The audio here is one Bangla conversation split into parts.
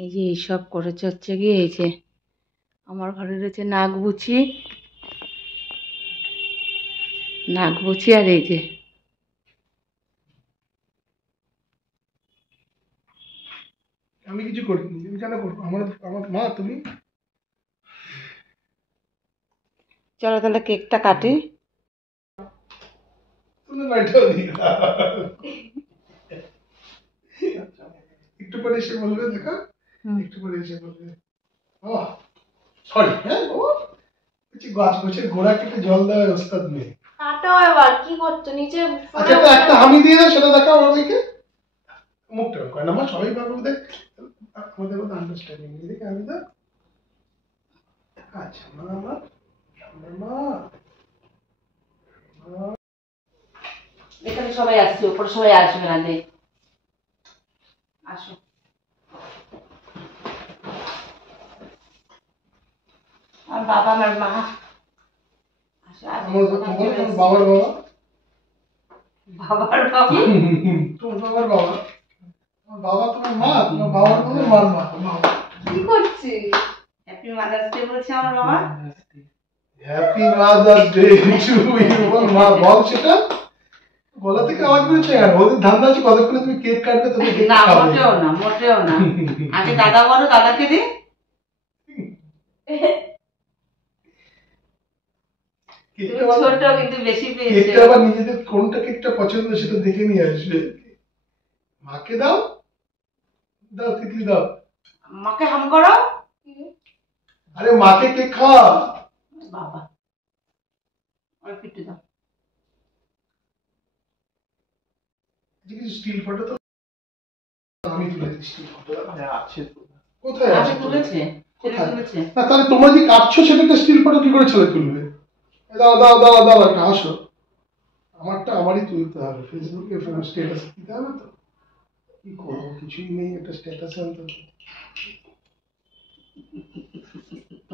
এই যে এইসব করেছে হচ্ছে গিয়ে এই যে আমার ঘরে রয়েছে নাগবুচি আর এই যে আমি কিছু করিনি, আমি কেন করবো? আমার মা তুমি। চলো তাহলে কেকটা কাটি। একটু পরে এসে বলবে, দেখা একটু পরে এসে বলবে সরি হ্যাঁ ও গাছ গোছের গোড়া কেটে জল দেওয়ার ওস্তাদ নেই। কাটাও এবার কি করছো নিচে? আচ্ছা একটা হামি দিয়ে দাও, সেটা দেখাও আমাদেরকে। মুখটা করে না, আমার সবাই পারবো দেখ, আমাদের মধ্যে আন্ডারস্ট্যান্ডিং নেই। দেখে আমি দেখ। আচ্ছা মা আমার মা এখানে সবাই আসছে, উপরে সবাই আসবে না। দেখ আসো। আর বাবা আমার মা বাবার বাবা বাবার বাবা তোমার বাবার বাবা, তোমার বাবা তোমার মা, তোমার বাবার মতো মার মা। কি করছিস? হ্যাপি মাদার্স ডে বলছে আমার বাবা। Happy mother's day to you. মা বল সেটা গলা থেকে আওয়াজ বেরোচ্ছে কেন? ওদের ধান্দা আছে কতক্ষণে তুমি কেক কাটবে, তুমি কেক না খাবে। মোটেও না আগে দাদা বলো, দাদাকে দে। ছোট কিন্তু বেশি পেয়েছে। কেকটা আবার নিজেদের কোনটা কেকটা পছন্দ সেটা দেখে নিয়ে আসবে। মাকে দাও, দাও তিতলি দাও। মাকে হাম করো। আরে মাকে কেক খা বাবা। ওই পিটু দাও। স্টিল ফটো তো আমি তুলে দিই। স্টিল ফটো আছে কোথায়? আছে তুলেছে কোথায়? না তাহলে তোমরা যে কাটছো সেটাকে স্টিল ফটো কি করে ছেলে তুলবে? দাও দাও দাও দাও একটা আসো। আমারটা আমারই তুলতে হবে, ফেসবুকে স্ট্যাটাস দিতে হবে তো। কি করবো, কিছুই নেই, একটা স্ট্যাটাসে আনতে হবে।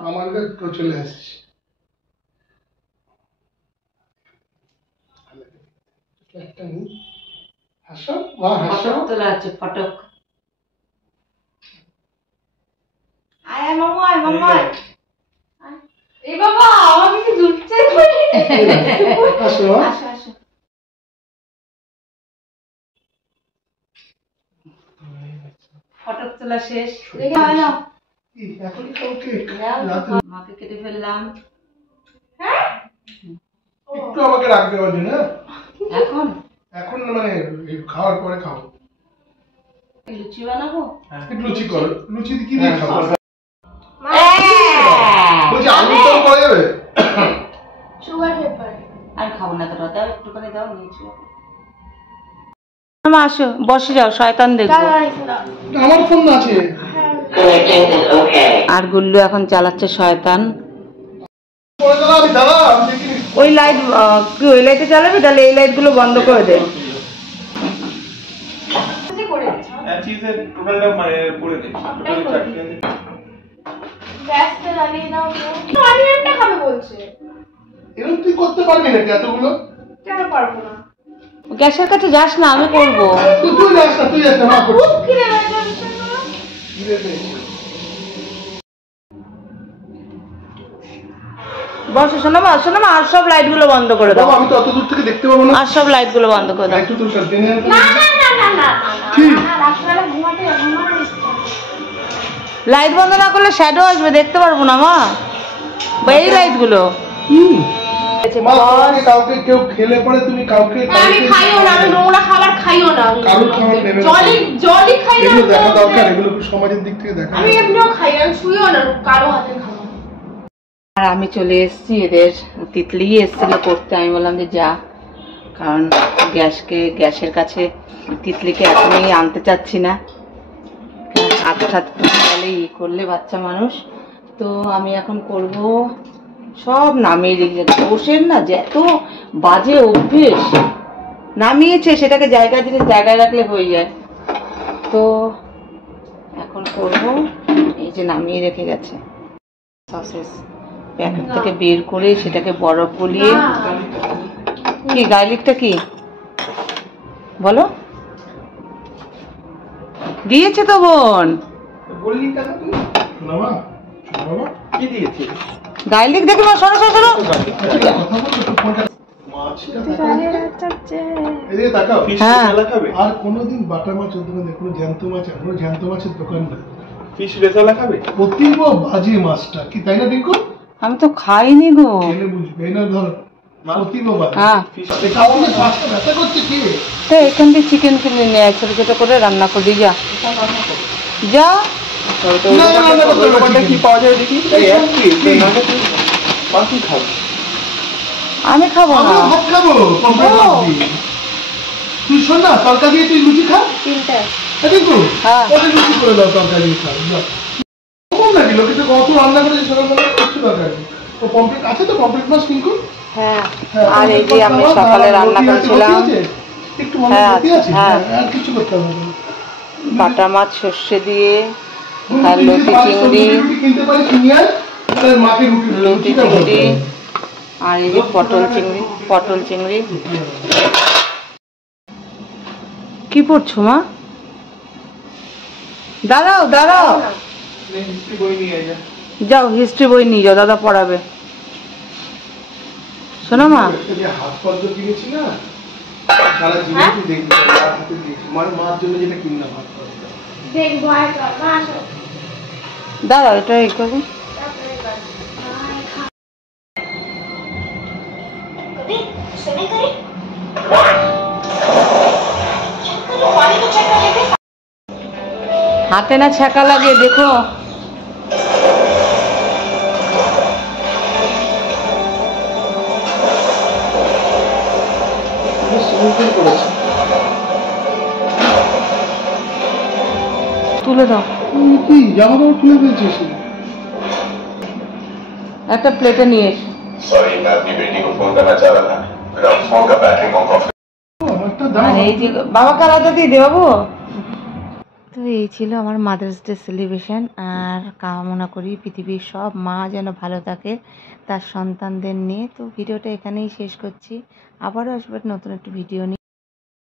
আমার কাছে চলে আসছে একটা নেই। হাসো বা হাসো তোলা আছে ফটক। আয় মামু, আয় মামু, আয়। এই বাবা আমাকে কি জুটছে? হাসো আসো আসো। ফটক তোলা শেষ। এখন কাউকে মাকে কেটে ফেললাম। একটু আমাকে রাখবে ওর জন্য। এখন এখন মানে খাওয়ার পরে খাও। লুচি বানাবো। একটু লুচি করো। লুচি কি দিয়ে খাবো? বলছি আলু তো করা যাবে। সুগার পেপার আমি খাবো না, তোরা দাও একটুখানি দাও, নিয়েছি। মা আসো, বসে যাও, শয়তান দেখবো। আমার ফোন আছে। আর গুল্লু এখন চালাচ্ছে শয়তান। দাদা ওই লাইট কি ওই লাইটে চালাবি? তাহলে এই লাইট গুলো বন্ধ করে দে। চিজের টোটালটা মানে করে দে। টোটাল চাটনি গ্যাসটা জ্বালিয়ে দাও তো। অনিয়নটা খাবে বলছে। এরকম তুই করতে পারবি নাকি এতগুলো? কেন পারবো না? গ্যাসের কাছে যাস না, আমি করবো। তুই যাস না, তুই যাস না, মা করছিস। খুব খিদে পেয়েছে ভীষণ করে। খিদে পেয়েছে। বসো শোনো মা, আর সব লাইট গুলো বন্ধ করে দাও। বাবা আমি তো অত দূর থেকে দেখতে পাবো না। আর সব লাইট গুলো বন্ধ করে দাও। একটু তো সাথে নিয়ে না না না না না কি? না রাত্রিবেলা ঘুমানোর ইচ্ছা। লাইট বন্ধ না করলে শ্যাডো আসবে, দেখতে পারবো না মা। এই লাইট গুলো মা কাউকে কেউ খেলে পরে তুমি কাউকে আমি খাইও না, আমি নোংরা খাবার খাইও না। কারোর খাবার নেবে না। জলই খাই না। এগুলো দেখা দরকার, এগুলো সমাজের দিক থেকে দেখা। আমি এমনিও খাই, আমি শুইও না কারো হাতে খাবো। আর আমি চলে এসেছি, এদের তিতলি এসেছিল করতে। আমি বললাম যে যা, কারণ গ্যাসের কাছে তিতলিকে এখনই আনতে চাচ্ছি না, আত্মাত তাহলে ই করলে বাচ্চা মানুষ। তো আমি এখন করব সব নামিয়ে রেখে। বসের না যে এত বাজে অভ্যেস, নামিয়েছে সেটাকে জায়গায় রাখলে হয়ে যায়। তো এখন করব, এই যে নামিয়ে রেখে গেছে সসেস, প্যাকেট থেকে বের করে সেটাকে বরফ গলিয়ে। কি গার্লিকটা কি বলো? দিয়েছে তো বোন। বললি কেন তুই? শোনা মা, শোনা বাবা, কি দিয়েছিস? গাইলিক দেখি মা, সরো সরো সরো। একটা কথা বলছো তো ফোনটা। মাছটা তাকাও। এদিকে তাকাও। ফিশ হ্যাঁ। রেজালা খাবে? আর কোনোদিন বাটা মাছ ওর দোকানে কোনো জ্যান্ত মাছ, এখনো জ্যান্ত মাছের দোকান না। ফিশ রেজালা খাবে? অতীব বাজে মাছটা, কি তাই না টিঙ্কু? আমি তো খাইনি গো। খেলে বুঝবে, এই না ধর মা? অতীব বাজে। হ্যাঁ, ফিশ তাহলে মাছটা ব্যথা করছে কি? তো এখান থেকে চিকেন কিনে নিয়ে আয়, ছোট ছোট করে রান্না করবি, যা যা। না, না, না, না, না, না, কি পাওয়া যায় দেখি? এই এক piece, এই নাটা তুই মা তুই খাবি। আমি খাবো না। আমরা ভাত খাবো পমফ্রেট মাছ দিয়ে। তুই শোন না, তরকা দিয়ে তুই লুচি খা। তিনটা টিঙ্কু, হ্যাঁ। ওদের লুচি করে দাও, তরকা দিয়ে খা। যাও। কখন নাকি লোকে তো কত রান্না করে সকালবেলা কিচ্ছু দরকার নেই। তো পমফ্রেট আছে তো, পমফ্রেট মাছ টিঙ্কু? হ্যাঁ, হ্যাঁ, আর এই যে পমফ্রেট আমি মাছ সকালে আর রান্না রুটি আছে, করেছিলাম রুটি আছে? একটু মনে হ্যাঁ, রুটি আছে? হ্যাঁ। হ্যাঁ, আর কিছু করতে হবে না। বাটা মাছ সর্ষে দিয়ে, রুটি আর লতি যদি পারিস, চিংড়ি, রুটি কিনতে পারিস নিয়ে আয়, তাহলে মাকে লতি রুটিটা চিংড়ি, ভরতে হবে। আর এই যে পটল চিংড়ি। কি পড়ছো মা? দাঁড়াও দাঁড়াও, হিস্ট্রি বই নিয়ে যা। যাও হিস্ট্রি বই নিয়ে যাও, দাদা পড়াবে। শোনো মা, একটা যে হাত পদ্ম কিনেছি না, সারা জীবন তুই দেখবি, মার হাতে দিয়েছি, মার জন্য যেটা কিনলাম হাত পদ্ম। দেখবো আর মা আসো দাঁড়াও এটা এই করবো। তারপরে কর। कभी स्विमिंग करें चेक करो पानी तो चेक कर लेते হাতে না ছ্যাঁকা লাগে, দেখো। তুলে দাও, কি জামা কাপড় খুলে ফেলছিস? একটা প্লেটে নিয়ে এসো। सॉरी मैं अपनी बेटी को फोन करना चाह रहा था मेरा फोन का बैटरी ऑफ আমারটা দাও। আর এই যে বাবাকে আলাদা দিয়ে দে বাবু। তো এই ছিল আমার মাদার্স ডে সেলিব্রেশন, আর কামনা করি পৃথিবীর সব মা যেন ভালো থাকে তার সন্তানদের নিয়ে। তো ভিডিওটা এখানেই শেষ করছি, আবারও আসবে নতুন একটা ভিডিও নিয়ে।